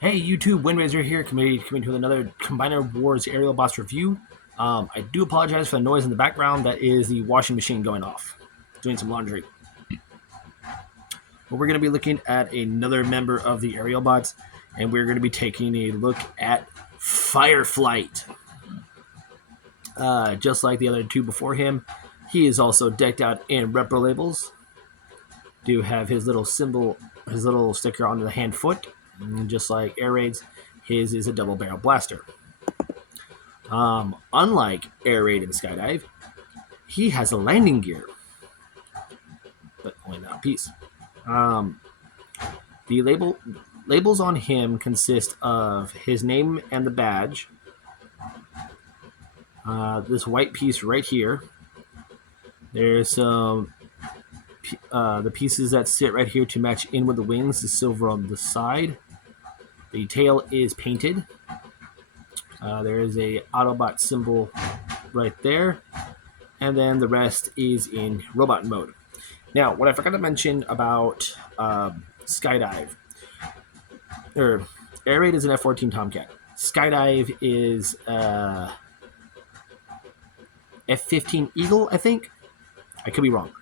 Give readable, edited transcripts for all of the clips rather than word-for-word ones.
Hey YouTube, Windraiser here, coming to another Combiner Wars Aerial Boss review. I do apologize for the noise in the background. That is the washing machine going off, doing some laundry. But we're going to be looking at another member of the Aerial Bots, and we're going to be taking a look at Fireflight. Just like the other two before him, he is also decked out in repro labels. Do have his little symbol, his little sticker on the hand foot. Just like Air Raid's, his is a double barrel blaster. Unlike Air Raid and Skydive, he has a landing gear, but only that piece. The labels on him consist of his name and the badge. This white piece right here. There's some the pieces that sit right here to match in with the wings. The silver on the side. The tail is painted. There is a Autobot symbol right there, and then the rest is in robot mode. Now, what I forgot to mention about Skydive, or Air Raid is an F-14 Tomcat. Skydive is F-15 Eagle, I think. I could be wrong.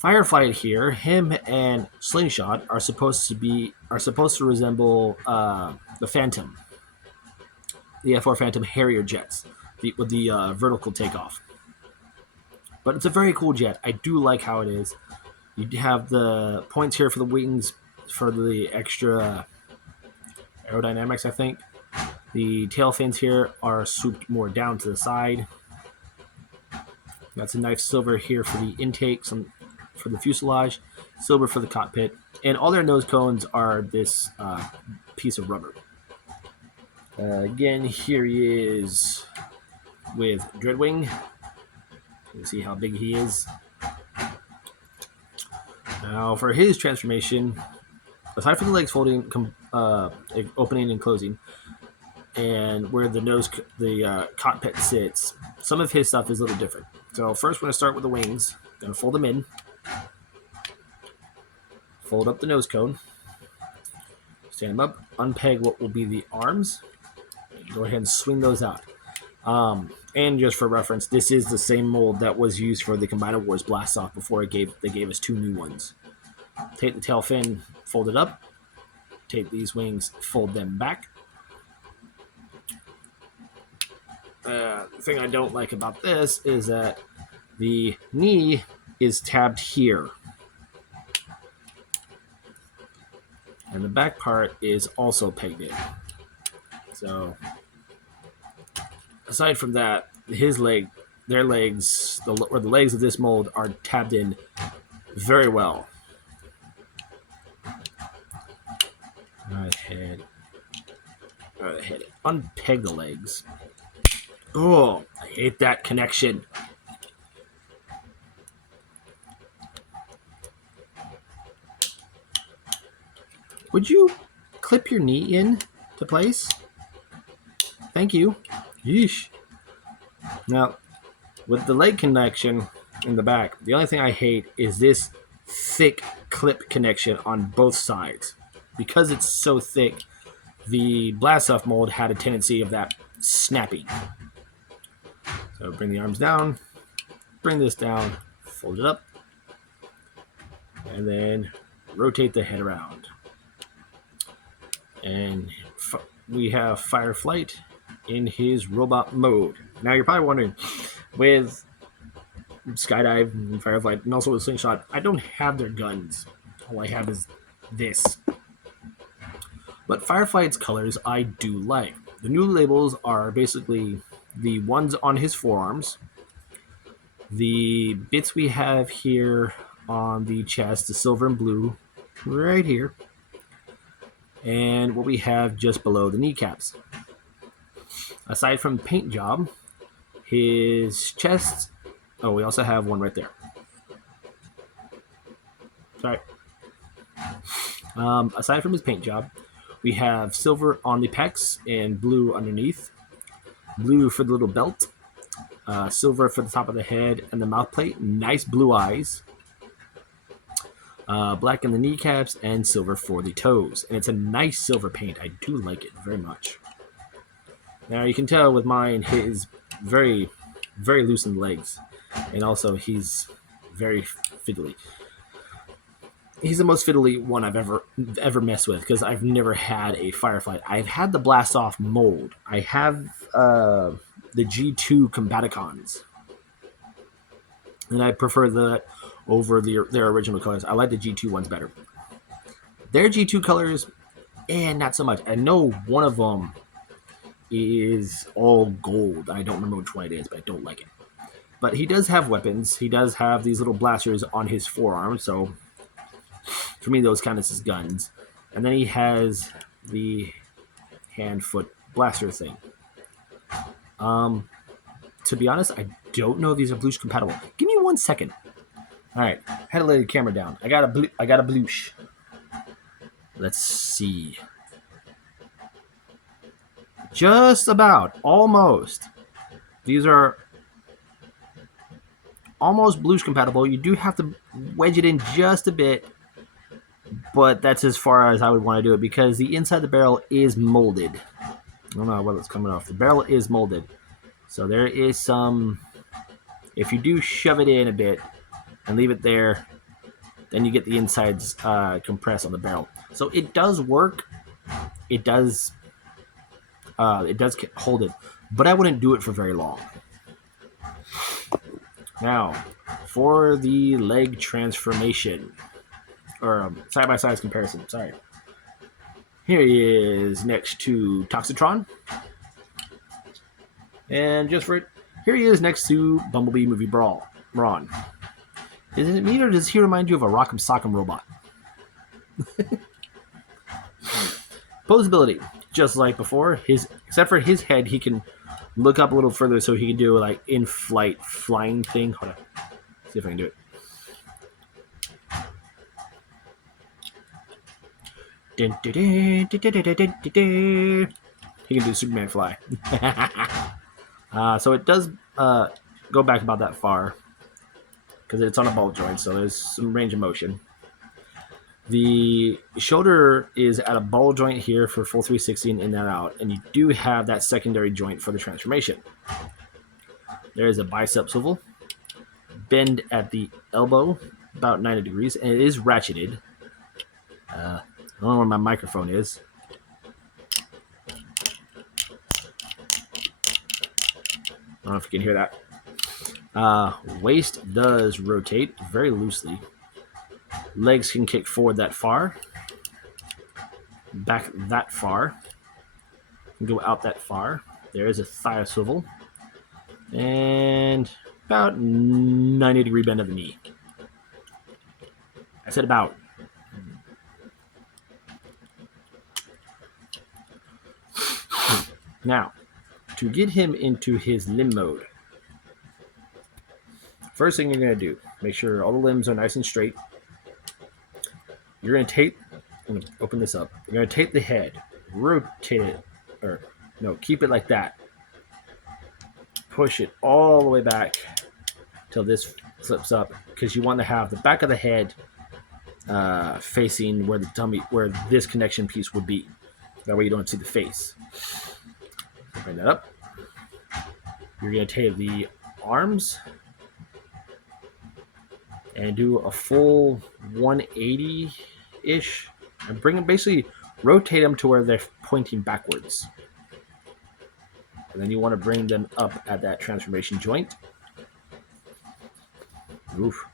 Fireflight here, him and Slingshot are supposed to resemble the Phantom, the F-4 Phantom Harrier jets with the vertical takeoff. But it's a very cool jet. I do like how it is. You have the points here for the wings for the extra aerodynamics, I think. The tail fins here are swooped more down to the side. Got some nice silver here for the intake, some for the fuselage, silver for the cockpit, and all their nose cones are this piece of rubber. Again, here he is with Dreadwing. You can see how big he is. Now, for his transformation, aside from the legs folding, opening and closing, and where the cockpit sits, some of his stuff is a little different. So first, we're going to start with the wings. Going to fold them in. Fold up the nose cone. Stand them up. Unpeg what will be the arms. Go ahead and swing those out. And just for reference, this is the same mold that was used for the Combiner Wars blast off before they gave us two new ones. Take the tail fin, fold it up. Take these wings, fold them back. The thing I don't like about this is that the knee is tabbed here. And the back part is also pegged in. So, aside from that, the legs of this mold are tabbed in very well. Go ahead. Unpeg the legs. Oh, I hate that connection. Would you clip your knee in to place? Thank you. Yeesh. Now, with the leg connection in the back, the only thing I hate is this thick clip connection on both sides. Because it's so thick, the blast off mold had a tendency of that snapping. So bring the arms down, bring this down, fold it up, and then rotate the head around. And we have Fireflight in his robot mode. Now you're probably wondering, with Skydive and Fireflight, and also with Slingshot, I don't have their guns. All I have is this. But Fireflight's colors I do like. The new labels are basically the ones on his forearms, the bits we have here on the chest, the silver and blue, right here, and what we have just below the kneecaps. Aside from paint job, his chest, oh, we also have one right there. Sorry. Aside from his paint job, we have silver on the pecs and blue underneath. Blue for the little belt, silver for the top of the head and the mouth plate. Nice blue eyes. Black in the kneecaps and silver for the toes. And it's a nice silver paint. I do like it very much. Now you can tell with mine, his very, very loosened legs. And also he's very fiddly. He's the most fiddly one I've ever messed with because I've never had a Fireflight. I've had the Blast Off mold. I have the G2 Combaticons. And I prefer that over their original colors. I like the G2 ones better. Their G2 colors, not so much. I know one of them is all gold. I don't remember which one it is, but I don't like it. But he does have weapons. He does have these little blasters on his forearm, so for me, those count as his guns. And then he has the hand-foot blaster thing. To be honest, I don't know if these are Bloosh compatible. Give me 1 second. All right, had to lay the camera down. I got a Bloosh. Let's see. Just about, almost. These are almost Bloosh compatible. You do have to wedge it in just a bit, but that's as far as I would want to do it because the inside of the barrel is molded. I don't know what's coming off. The barrel is molded. So there is some, if you do shove it in a bit and leave it there, then you get the insides compressed on the barrel. So it does work. It does hold it, but I wouldn't do it for very long. Now, for the leg transformation, or side-by-side comparison, sorry. Here he is next to Toxitron. And just for it, here he is next to Bumblebee Movie Brawn. Is it me or does he remind you of a Rock'em Sock'em robot? Posability, just like before, except for his head, he can look up a little further so he can do like in-flight flying thing. Hold on, see if I can do it. He can do Superman fly. So it does go back about that far because it's on a ball joint, so there's some range of motion. The shoulder is at a ball joint here for full 360 and in and out, and you do have that secondary joint for the transformation. There is a bicep swivel, bend at the elbow, about 90 degrees, and it is ratcheted. I don't know where my microphone is. I don't know if you can hear that. Waist does rotate very loosely. Legs can kick forward that far. Back that far. Go out that far. There is a thigh swivel. And about 90-degree bend of the knee. I said about. Now, to get him into his limb mode, first thing you're going to do, make sure all the limbs are nice and straight. You're going to tape, I'm going to open this up. You're going to tape the head, rotate it, or no, keep it like that. Push it all the way back till this flips up because you want to have the back of the head facing where the tummy, where this connection piece would be. That way you don't see the face. Bring that up. You're going to tape the arms and do a full 180-ish and bring them, basically rotate them to where they're pointing backwards. And then you want to bring them up at that transformation joint. Oof.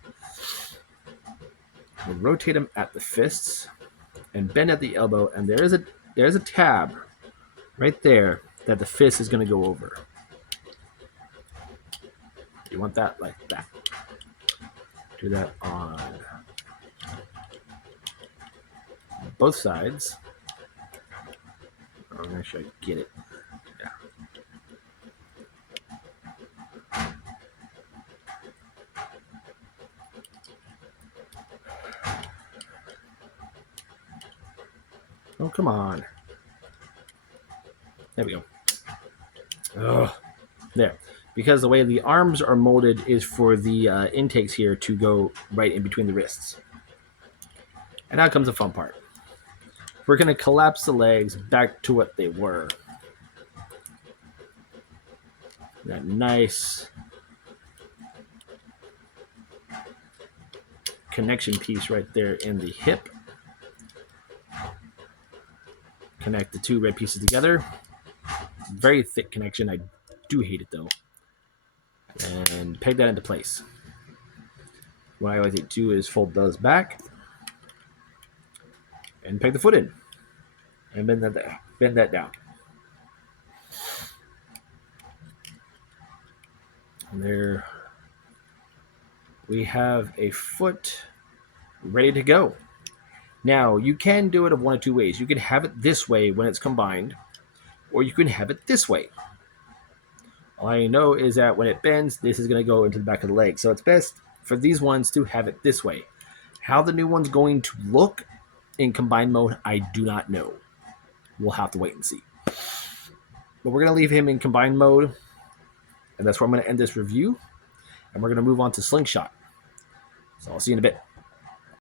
And rotate them at the fists and bend at the elbow, and there's a tab right there that the fist is going to go over. You want that like that. Do that on both sides. I'm going to show you get it. Yeah. Oh, come on. There we go. Oh, there. Because the way the arms are molded is for the intakes here to go right in between the wrists. And now comes the fun part. We're going to collapse the legs back to what they were. That nice connection piece right there in the hip. Connect the two red pieces together. Very thick connection. I do hate it though. And peg that into place. What I always do is fold those back and peg the foot in and bend that down. And there we have a foot ready to go. Now, you can do it of one of two ways. You can have it this way when it's combined, or you can have it this way. All I know is that when it bends, this is going to go into the back of the leg. So it's best for these ones to have it this way. How the new one's going to look in combined mode, I do not know. We'll have to wait and see. But we're going to leave him in combined mode, and that's where I'm going to end this review. And we're going to move on to Slingshot. So I'll see you in a bit.